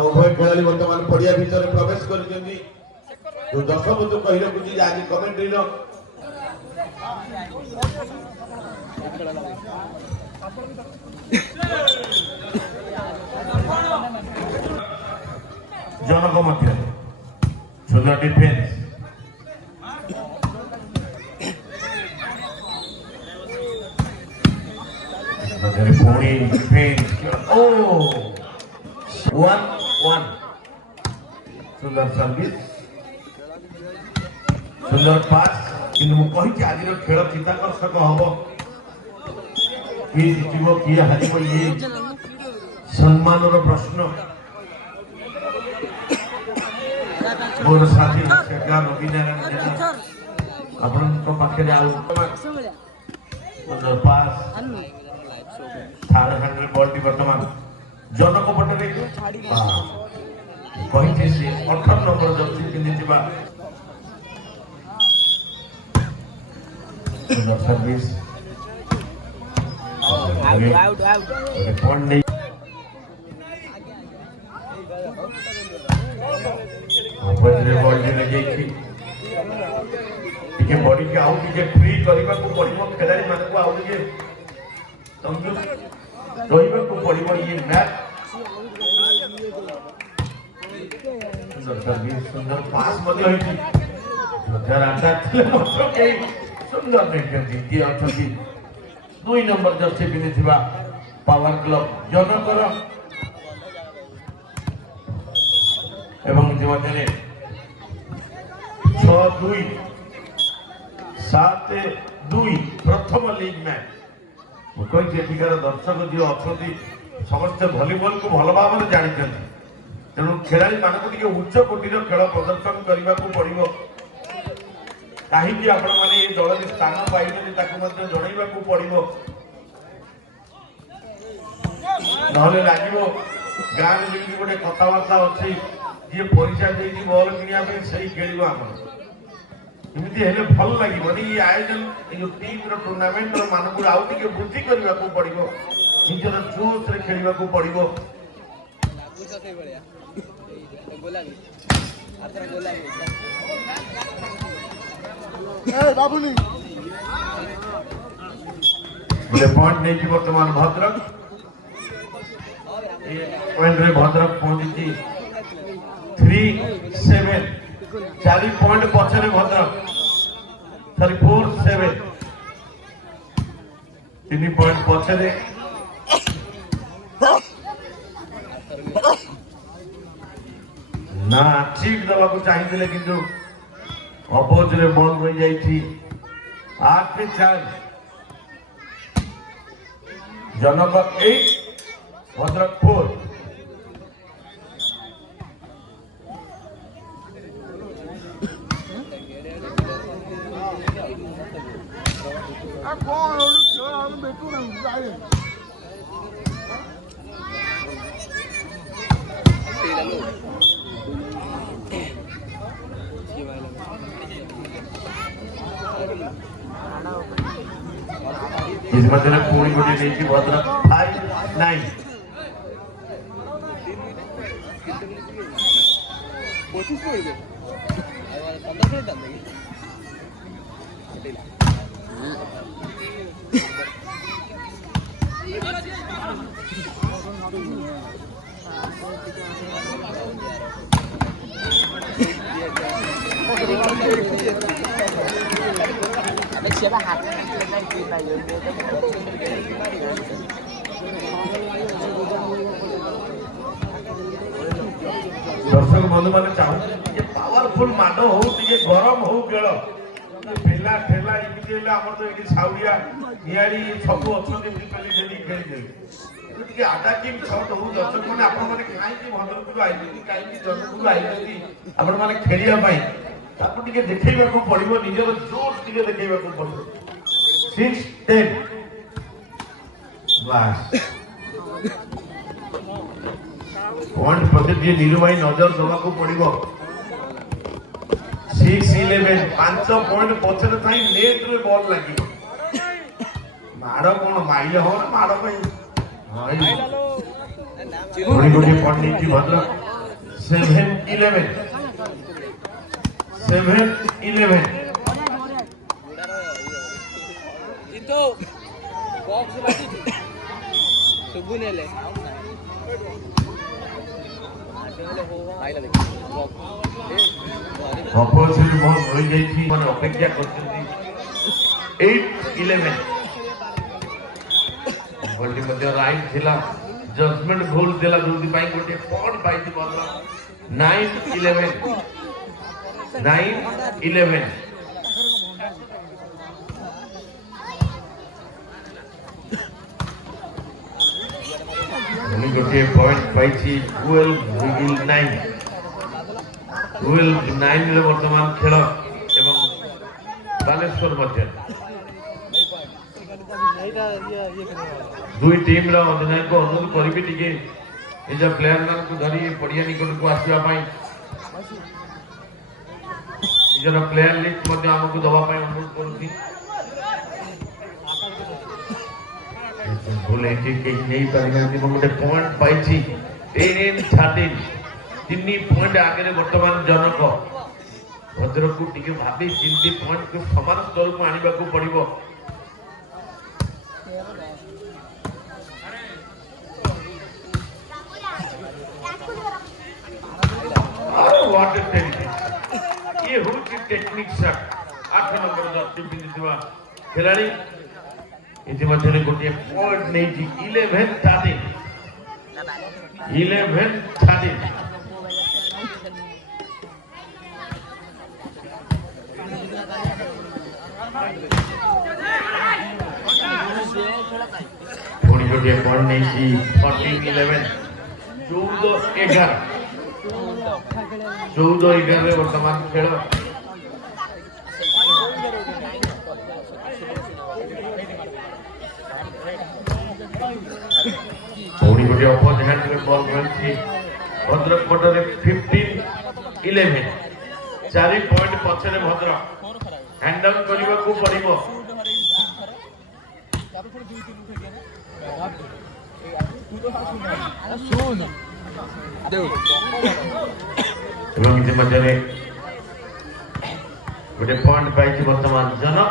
उभय खेलाड़ी बर्तमान पड़िया भितर प्रवेश कर दर्शक जो कही रखुची आज कमेंट्री जनक मध्य सुंदर डिफेन्स पुणी डिफेन्स ओ 1-1 सुंदर सर्विस सुंदर पास कि आज खेल चित्ताकर्षक हम किए जितब किए हार ये सम्मान प्रश्न मोर साथी नवीनारायण जेना आपण पाखे सुंदर पास थार्ड हैंड बॉल टी वर्तमान जनक पटे कही से 18 नंबर जर्सी पिंधि सुंदर सर्विस पॉइंट नहीं बॉल टी बॉडी के आउ टे फ्री करने को पड़ो खेलाड़ी मानक आउ टे रहा पड़ो ये मैच सुंदर सर्विस सुंदर पास सुंदर द्वितीय अच्छा 2 नंबर जर्सी पिंधि पावर क्लब जनकर एवं इतिमध्य 6-2 7-2 प्रथम लीग मैच कही एଠିକାର दर्शक जी अच्छा समस्त भलीबल को भल भाव में जानते तेणु खेलाड़ी मानक उच्च कोटीर खेल प्रदर्शन करने को पड़ो कहीं आपण मैंने ये दल में स्थान पाई जनइबा को पड़ो ना लगे गाँव में गोटे कथबार्ता अच्छी जी पैसा दे बल किणा से खेल एमती हेल्ले भल लगे ये आयोजन ये टीम टूर्णामेंट मानक आउ टे वृद्धि करने को पड़ो निजर जोश खेलने को पड़ो पॉइंट नहीं बर्तमान भद्रक भद्रक पहुंची 3-7 4 पॉइंट पछरे भद्रक 4-7 3 पॉइंट पछरे ना ठीक दवा को चाहिए किंतु अपोज रे बॉल रही जाइए 8-4 जनक 8 भद्रक 4 इस मध्य पूरी गोटी नहीं भद्रक 5-9 दर्शक बंधु मैंने चाहूँ पावरफुल माड हो गरम हो खेल ठेला ठेला एमती तो ये साउरिया निआरी सब अच्छा खेली आटाकिंग शॉट हो दर्शक मैंने आपने कहीं भद्रक आई कहीं जनक आई आपण मैंने खेलने देखा पड़ो निजर जोश देखा पड़ो 6-10 पॉइंट प्रति नीरुभाई नजर दवा को पड़ो 6-11 5 पॉइंट पछरे थाई नेट रे बॉल लगी माड़ कौन माइल हो माड़ भाई गोटी पॉइंट नहीं Bhadrak 7-11 7-11 itu box lagi subuh nele opposite বল হয়ে যাইছি মানে অপেক্ষা করতেছি 8-11 বলটি মধ্যে রাইট ଥିଲା জজমেন্ট ভুল ଥିଲା ଯୋଉଥି ପାଇଁ ଗୋଟେ ପଏଣ୍ଟ ପାଇଛି ବଲ 9-11 9-11 गोटे पॉइंट पाई 12-9 वर्तमान खेल एवं बालेश्वर मध्य दुई टीम अधिनायक अनुरोध करी निज प्लेयर मान को धरी पड़िया निकट को आसवाई निजर प्लेयर लिस्ट आमको दवाई अनुरोध करुँगी भूल नहीं पारि गोटे पॉइंट पाई 10-13 तीन पॉइंट आगे बर्तमान जनक भद्रक को टी भावी चिंती पॉइंट को समान स्तर को आने को पड़ो ये हूँ टेक्निक शॉट 8 नंबर जर्सी पिंधि खिलाड़ी इतिमध्य गोटे पॉइंट नहीं 11-13 पुणी गोटे पॉइंट नहीं 14-11 14-11 वर्तमान खेल पुणी गोटे अपोजिट हैंड में बॉल रही भद्रक पटरे 15-11 4 पॉइंट पछरे भद्रक हैंड डाउन करने को पड़ो गोटे पॉइंट पाई वर्तमान जनक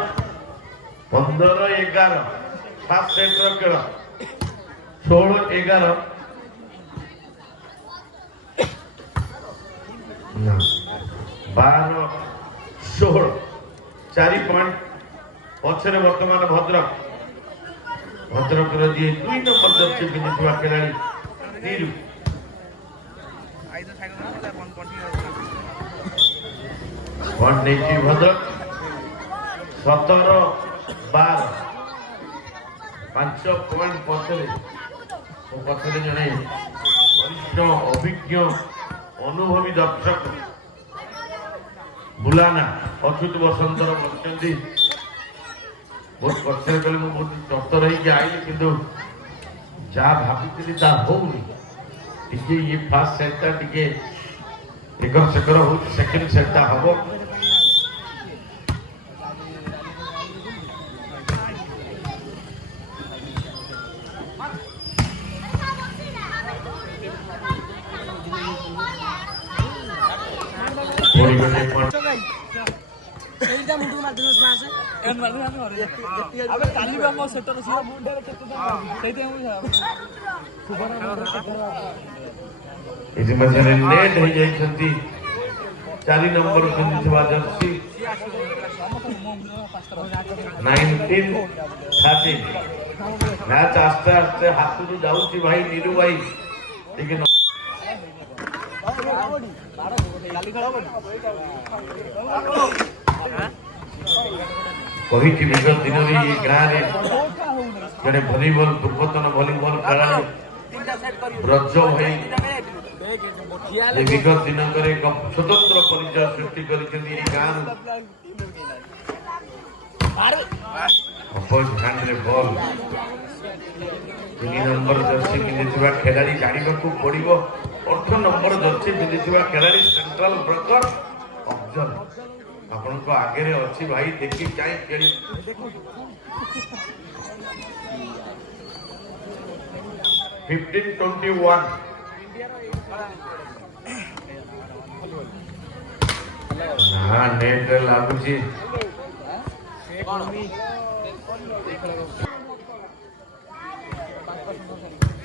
15-11 फास्ट सेट खेल 16-11 12-16 4 पॉइंट पछरे वर्तमान भद्रक जी 2 नंबर जर्सी पिंधि खिलाड़ी नीरू पॉइंट नहीं भद्रक 17-12 5 पॉइंट पछरे जड़े वरिष्ठ अभिज्ञ अनुभवी दर्शक बुलाना अच्युत बसंतर बच्चंदी बहुत कष्ट कले बहुत तत्तर आई कि जहाँ भावी होनी ये फास्ट सेटा टे एकर सेकर हो सेकेंड सेटा हम नेट हो जाती 4 नंबर पिंधि जर्सी 19-13 मैच आस्ते आस्ते हाथ को जाऊँगी भाई नीरू भाई लेकिन विगत दिन ये गाँव जड़े भलीबल पूर्वतन भलीबल खेलाड़ी ब्रज भाई विगत दिन एक स्वतंत्र परिचय सृष्टि कर गाँव बॉल 3 नंबर जर्सी पिंधि खिलाड़ी जाना पड़ो 8 नंबर जर्सी पिंधि खिलाड़ी सेंट्रल ब्रोकर अफजल आपण को आगे अच्छी भाई देखी कहीं खेल 15-21 ନା ନେଟ୍ ରେ ଲାଗୁଛି।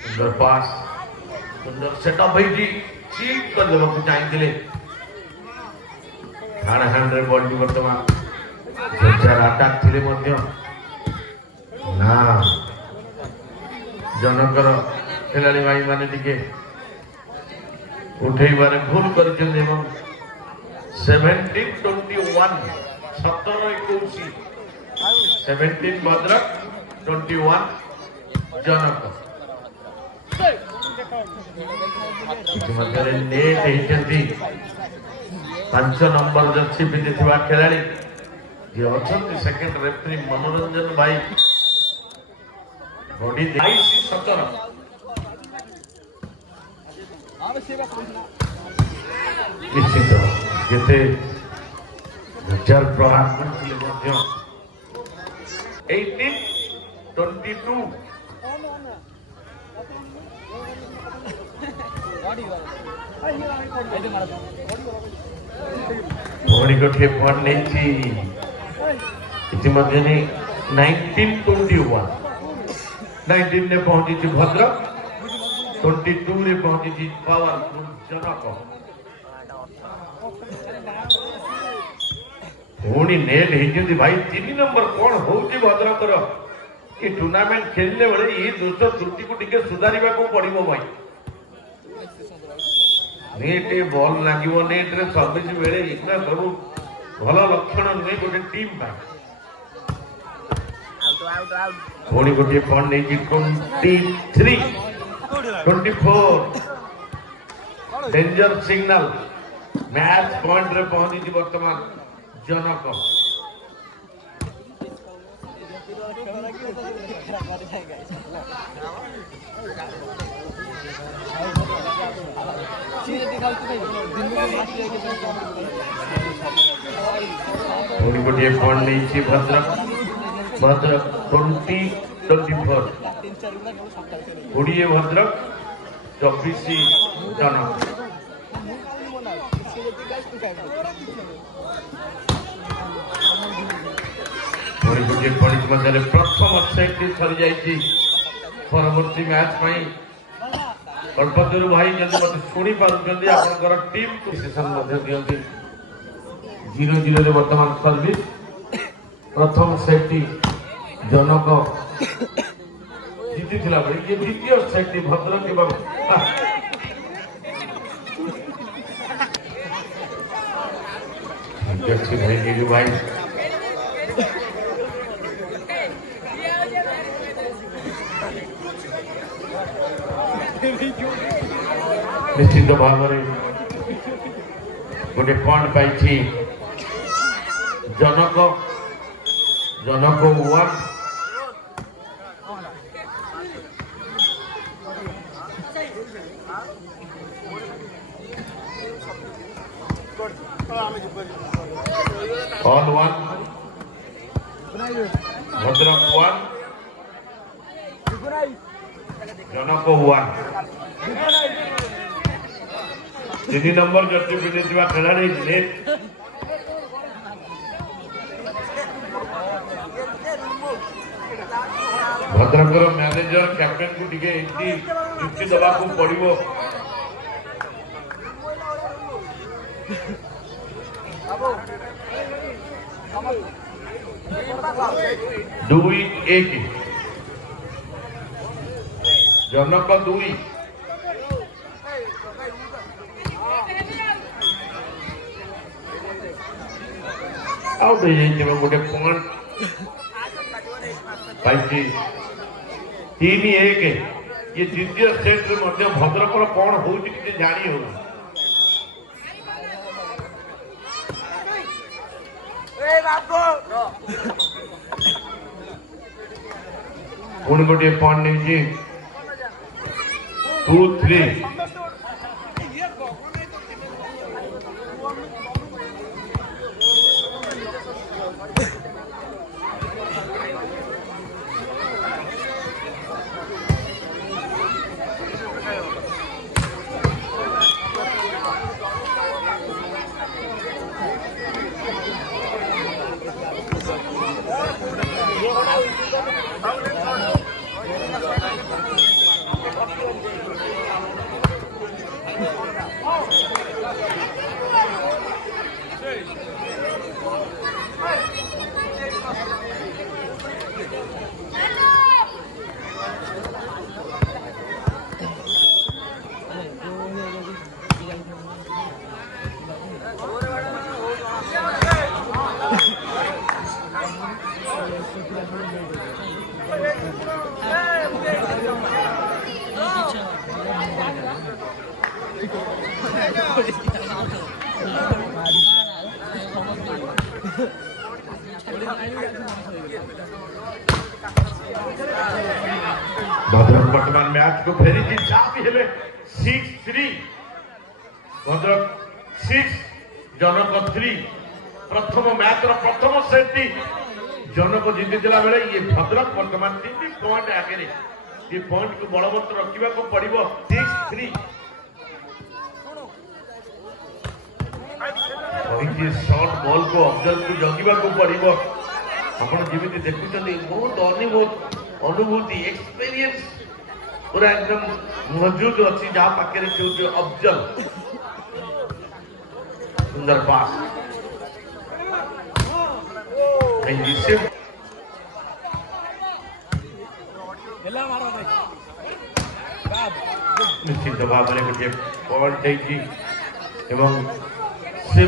ସୁନ୍ଦର ପାସ୍, ସୁନ୍ଦର ସେଟଅପ୍ ହେଇଛି, ଚିଟ୍ କରିଦେବାକୁ ଚାହିଁଥିଲେ। ହାର୍ଡ ହ୍ୟାଣ୍ଡରେ ବଲ୍ଟି ବର୍ତ୍ତମାନ ଯୋରଦାର ଆଟାକ୍ ଥିଲେ ମଧ୍ୟ ନା ଜଣଙ୍କର ଖେଳାଳି ଭାଇମାନେ ଟିକେ ଉଠେଇବାରେ ଭୁଲ କରିଛନ୍ତି ଏବଂ 17-21 17-21 17 ଭଦ୍ରକ 21 ଜନକ। ଇତିମଧ୍ୟରେ ନେଟ୍ ହେଇଛନ୍ତି 5 ନମ୍ବର ଜର୍ସି ପିନ୍ଧିଥିବା ଖେଳାଳି ଯିଏ ଅଛନ୍ତି ସେକେଣ୍ଡ ରେଫ୍ରି ମନୋରଞ୍ଜନ ଭାଇ। ବଡି 22-17 ନିଶ୍ଚିତ ଯେତେ ବିଚାର ପ୍ରହାର କରିଥିଲେ ମଧ୍ୟ 18-22 ଭଉଣୀ ଗୋଟିଏ ପଏଣ୍ଟ ନେଇଛି। ଇତିମଧ୍ୟରେ 19-21 19 ପହଞ୍ଚିଛି ଭଦ୍ରକ, 22 ପହଞ୍ଚିଛି ପାୱାରଫୁଲ ଜନକ। ପୁଣି ନେଟ୍ ହେଇଛନ୍ତି ଭାଇ 3 ନମ୍ବର। କଣ ହଉଛି ଭଦ୍ରକର? ଏ ଟୁର୍ଣ୍ଣାମେଣ୍ଟ ଖେଳିଲେ ବେଳେ ଏଇ ଦୋଷ ତ୍ରୁଟିକୁ ଟିକେ ସୁଧାରିବାକୁ ପଡିବ ଭାଇ। ନେଟ୍ ବଲ୍ ଲାଗିବ, ନେଟ୍ରେ ସର୍ଭିସ ବେଳେ ଏଗୁଡ଼ା ସବୁ ଭଲ ଲକ୍ଷଣ ନୁହେଁ ଗୋଟେ ଟିମ୍ ପାଇଁ। ପୁଣି ଗୋଟିଏ ପଏଣ୍ଟ ନେଇଛି 23-24 ଡେଞ୍ଜର ସିଗ୍ନାଲ। ମ୍ୟାଚ୍ ପଏଣ୍ଟରେ ପହଞ୍ଚିଛି ବର୍ତ୍ତମାନ ଜନକ। ପୁଣି ଗୋଟିଏ ପଏଣ୍ଟ ନେଇଛି ଭଦ୍ରକ 20-24 20 ଭଦ୍ରକ 24 ଜନକ। ପୁଣି ଗୋଟିଏ ପଏଣ୍ଟ ମଧ୍ୟରେ ପ୍ରଥମ ସେଟ୍ଟି ସରିଯାଇଛି। ପରବର୍ତ୍ତୀ ମ୍ୟାଚ୍ ପାଇଁ ଅଳ୍ପ ଦୂର ଭାଇ ଯଦି ମତେ ଶୁଣି ପାରୁଛନ୍ତି ଆପଣଙ୍କର ଟିମ୍କୁ ସେସନ୍ ମଧ୍ୟ ଦିଅନ୍ତି। 0-0 ବର୍ତ୍ତମାନ ସର୍ଭିସ। ପ୍ରଥମ ସେଟ୍ଟି ଜନକ ଜିତିଥିଲା ବେଳେ ଇଏ ଦ୍ୱିତୀୟ ସେଟ୍ଟି ଭଦ୍ରକ ଏବଂ ଠିକ ଅଛି ଭାଇ ନିରୁ ଭାଇ। ନିଶ୍ଚିତ ଭାବରେ ଗୋଟେ ପଏଣ୍ଟ ପାଇଛି ଜନକ 1। All 1 ଭଦ୍ରକ 1 ଜନକ 1। 3 ନମ୍ବର ଜର୍ସି ପିନ୍ଧିଥିବା ଖେଳାଳି ନେଟ୍ ଭଦ୍ରକର ମ୍ୟାନେଜର କ୍ୟାପ୍ଟେନକୁ ଟିକେ ଏମିତି ଯୁକ୍ତି ଦେବାକୁ ପଡିବ। 2-1 ଜନକ 2। ଆଉଟ୍ ହେଇଯାଇଥିବ ଗୋଟେ ପଏଣ୍ଟ ପାଇଛି 3-1। ये द्वितीय सेट ମଧ୍ୟ ଭଦ୍ରକର କଣ ହଉଛି କିଛି ଜାଣି ହଉନି। ପୁଣି ଗୋଟିଏ ପଏଣ୍ଟ ନେଇଛି 2-3। भद्रक वर्तमान मैच को फेरी चापी हेले 6-3 भद्रक 6 जनक 3 प्रथम मैच प्रथम सेट जनक जीति बेले ये भद्रक वर्तमान 3 पॉइंट आगे ये पॉइंट को बलवत्त रखा पड़ो 6-3 शॉर्ट बॉल को अफजल को जगिबा को पड़ो आपण जमी देखुं बहुत अनुभूति एक्सपीरियंस पूरा एकदम मौजूद अच्छी जहाँ पाखे अफजल सुंदर पास निश्चित भाव में गोटे पॉइंट 7-5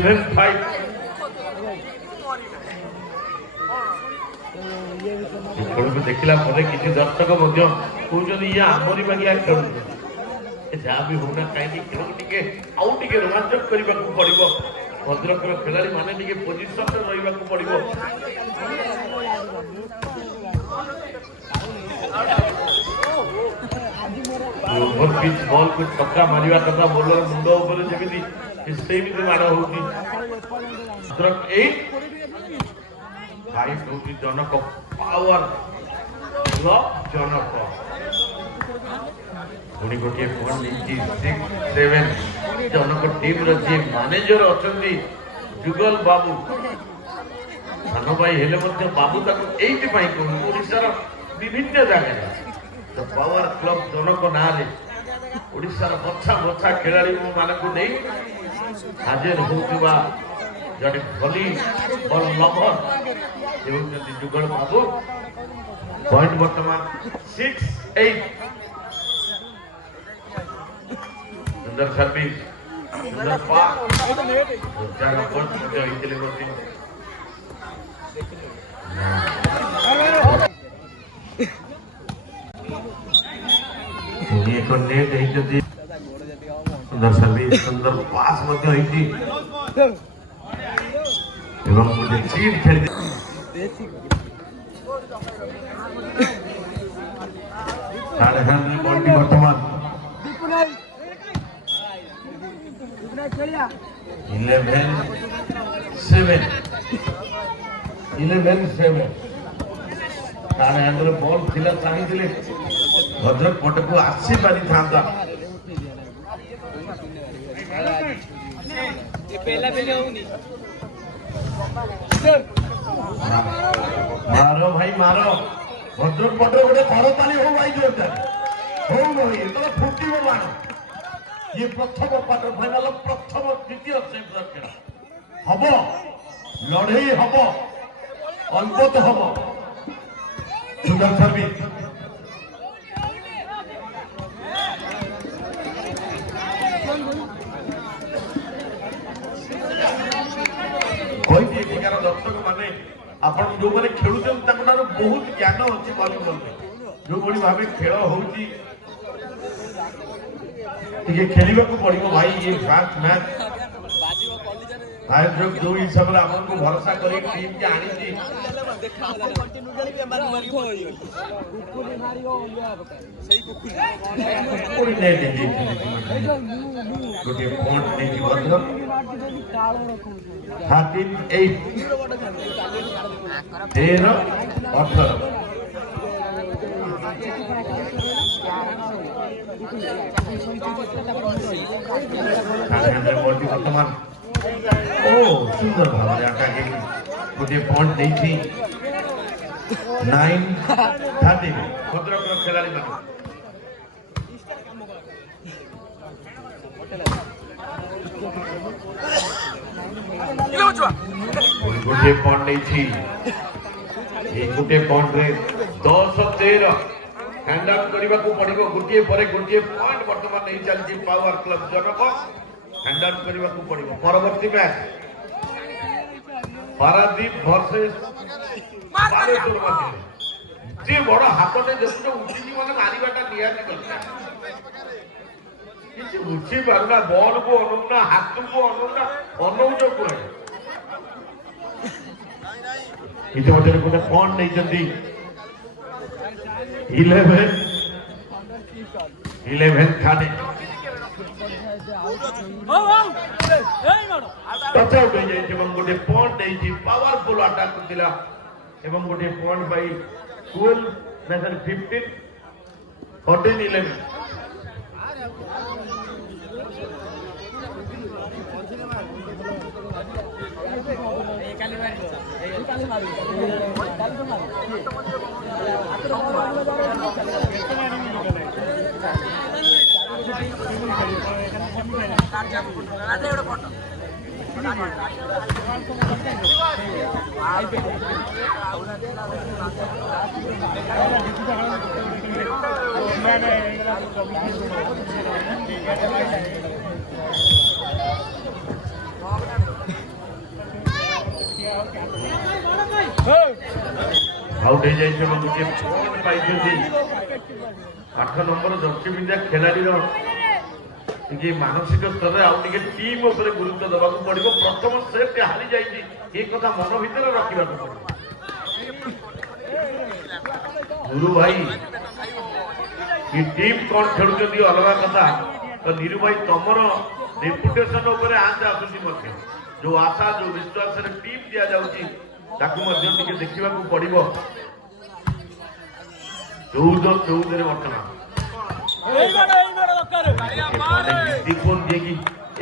खेल को देखला किसी दर्शक कहते ये आमरी बागिया खेल जहाँ भी होना कहीं खेल टे आउ टे रोमांचक करने को पड़ो भद्रक खेलाड़ी मैंने पोजिशन रहा पड़ो ओवर पिच बॉल को छक्का मारिया कथा बोलर मुंड उपर जमी सेमती माड़ हो भद्रक 8 5 होती जनक पावर जनक पुणी गोटे पॉइंट 6-7 जनक टीम जी मैनेजर अच्छा जुगल बाबू सान भाई हेले बाबू ओडार विभिन्न जगह पावर क्लब जनक ना ओडार बछा बछा खेलाड़ी मानक नहीं हाजिर होता जड़े भली बल लभर जुगल बाबू पॉइंट वर्तमान 6-8 सुंदर सर्विस सुंदर पास सुंदर सर्विस सुंदर पास चीट खेल वर्तमान 11-7 बॉल खिला चाहिए भद्रक पट को आसी पारि था मारो भाई मारो भद्रक पट गोटे करताली हो भाई जोरदार हो भाई तो फुटिब बाण ये प्रथम क्वार्टर फाइनल प्रथम द्वितीय सेट हम लड़े हम अल्पत हम सुंदर सर्विस दर्शक माने आपण जो माने खेलुछन ताकटार बहुत ज्ञान अछि वॉलीबॉल में जो बड़ी भाबे खेल होउची टिके खेलिबा को पड़िबो भाई ये फास्ट मैच आयोजक जो हिसाब रे हमन को भरोसा करी टीम के आनी थी कुकुरी नहीं दी गोटे पॉइंट नहीं की भद्रक 13-8 13-18 वर्तमान ओ सुंदर भाव गोटे पॉइंट नहीं थी 9-13 भद्रक खेलाड़ी मान गोटे पॉइंट नहीं गोटे पॉइंट रे 10-13 हैंड आउट करने को पड़ो गोटे पर गोटे पॉइंट बर्तमान नहीं चलती पावर क्लब जनक हैंड आउट करने को पड़ो परवर्ती मैच पारादीप वर्सेस बालेश्वर मध्य जे बड़ हाथटे देखो उठी मैंने मारिबाटा निहाती दरकार किसी उठी पारुना बॉल को अनुना हाथ को अनुना अनौज कुआ इतिमध्य गोटे पॉइंट नहीं 11 खाने टच आउट हो जाए गोटे पॉइंट नहीं पावरफुल अटैक करथिला एवं गोटे पॉइंट बाय 12 मैच 15 14-11 आउट हो जाए गोटे पॉइंट पाई 8 नंबर जर्सी पिंधा खेलाड़ी मानसिक स्तर में टीम उपर गुरुत्व देवा पड़ो प्रथम सेट हारी जाइए कथा मन भर रखा पड़ो गुरु भाई कि टीम कौन खेलुं अलग कथा तो नीरु भाई तुम रेपुटेशन आंच आसूसी जो आशा जो विश्वास टीम दि जाऊँगी देखा पड़ो 14-14 वर्तमान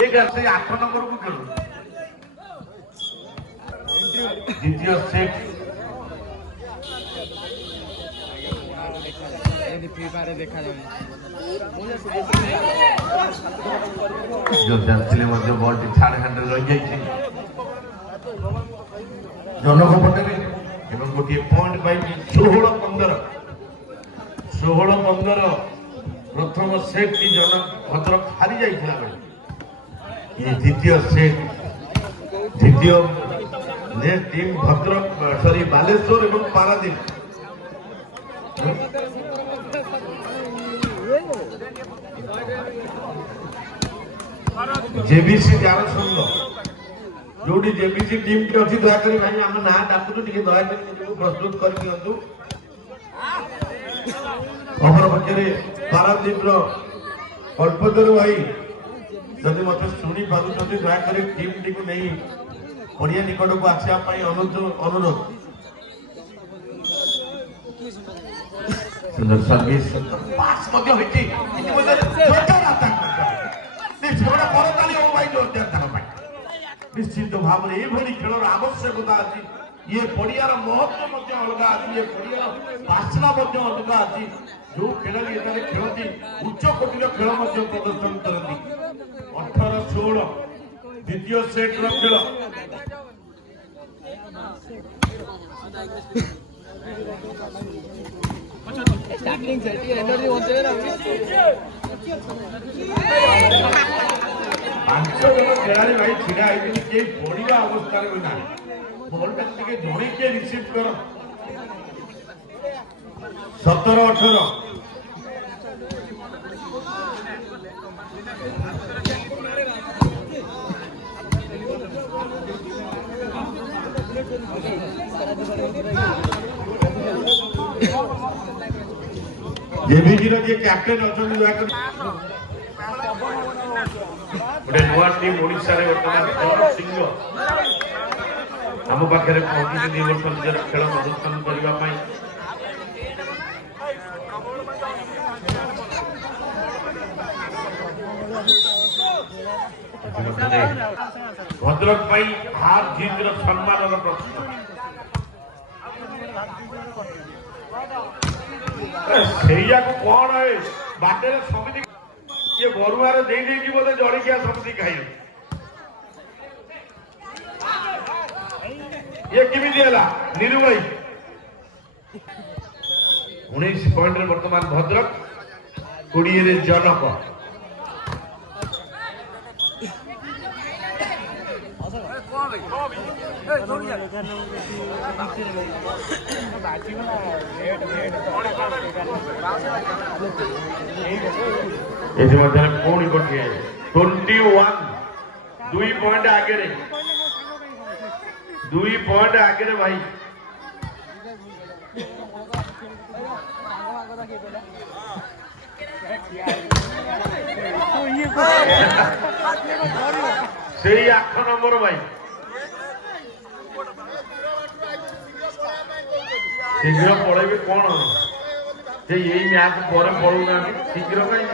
एक 8 नंबर को खेलु द्वितीय सेट बॉल छाड़ हैंडल रही जनक पटेल गोटे पॉइंट पाई 16-15 प्रथम सेट की जनक भद्रक हारी जाइए ये द्वितीय सेट द्वितीय टीम भद्रक सॉरी बालेश्वर एवं पारादीप जेबीसी जारसंग जो जेबीसी टीम की अच्छी दयाकोरी भाई आम ना डाकू दयाकोरी प्रस्तुत कर दिंतु अपर पक्षे पारादीप कल्पतर भाई जदि मत शुणी पार्टी दयाकोरी टीम टी को नहीं पड़िया निकट को आसापी अनुरोध सुंदर सर्विस पास निश्चित भाव में ये खेल आवश्यकता अच्छी ये पड़ियार महत्व अलग अच्छी ये पड़ियार बासना अलग अच्छी जो खेलाड़ी खेलती उच्च कोटिर खेल प्रदर्शन करती 18-16 द्वितीय सेट खेल पांच जन खेलाड़ी भाई छिड़ा होती पड़ा अवस्था ना बॉल जड़े किए रिसीव कर 17-18 जेबीजी रे कैप्टेन अच्छा गोटे नुआ टीम ओडिशा रे वर्तमान करण सिंह आम पाखे पहुंची 2 वर्ष निजर खेल प्रदर्शन करने भद्रक हार जीत सम्मान प्रश्न कौन है बाटे समिति ये बरुआर दे देकी बोले जड़िया समझी खाई ये किमिति हला नीरू भाई 19 पॉइंट रे वर्तमान भद्रक 20 रे जनक इतिमध्ये पुणी गोटे 21 2 पॉइंट आगे रे 2 पॉइंट आगे रे भाई से 8 नंबर भाई शीघ्र पड़े कौन से यही मैच पर पड़ूना शीघ्र कहीं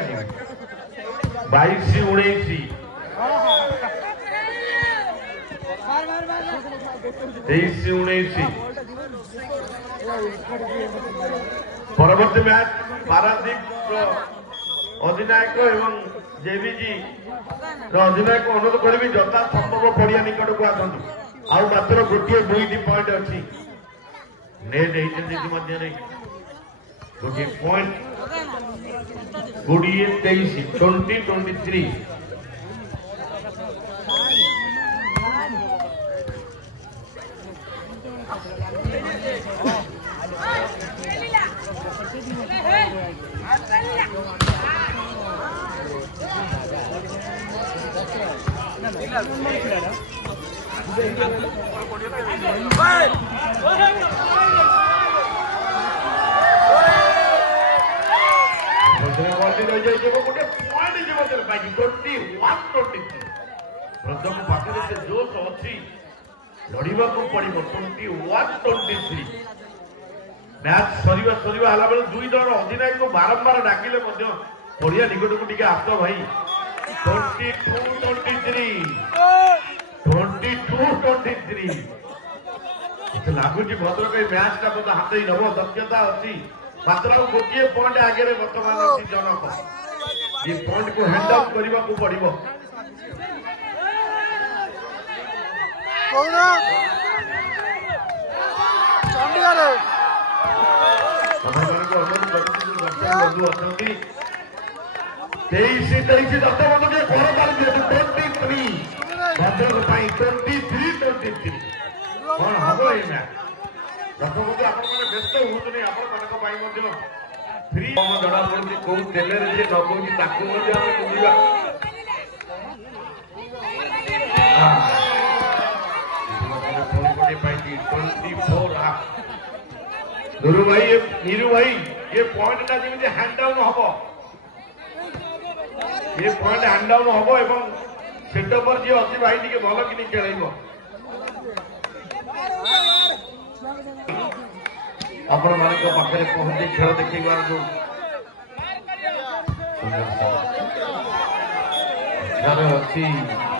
22 19 23 19 परवर्ती मैच पारादीप अधिनायक एवं जेबीजी अधिनायक अनुरोध करी जथा संभव पड़िया निकट को आसतु आउ मात्र गोटे 2 पॉइंट अच्छी नेट होती गोटे पॉइंट 20 23 20 23 प्रथम पाखे से जोश अच्छी लड़वा को पड़ो 21-23 मैच सरीवा सरीवा हला बेले दुई दल अधिनायक को बारंबार डाकिले पड़िया निकट को टिके आस भाई 22-23 लगुच भद्रक मैच टा बोध हाथ ही नब दक्षता अच्छी मात्र गोटे पॉइंट आगे बर्तमान अच्छी जनक ये पॉइंट को हैंड आउट करने को पड़ो बंधु अच्छा 23-23 दस बंधु भद्रक 23-23 कौन हम ये मैच दस बंधु आपण मैंने व्यस्त हूँ फ्री जड़ा पड़ी कौ तेल लगुच गुरु भाई नीरू भाई ये पॉइंट टा जमी हैंड डाउन हम ये पॉइंट हैंड डाउन हम एवं सेट पर जी अच्छी भाई टे भल कि खेल आपण मान पाखे पहुंचे खेल देखार जो अच्छी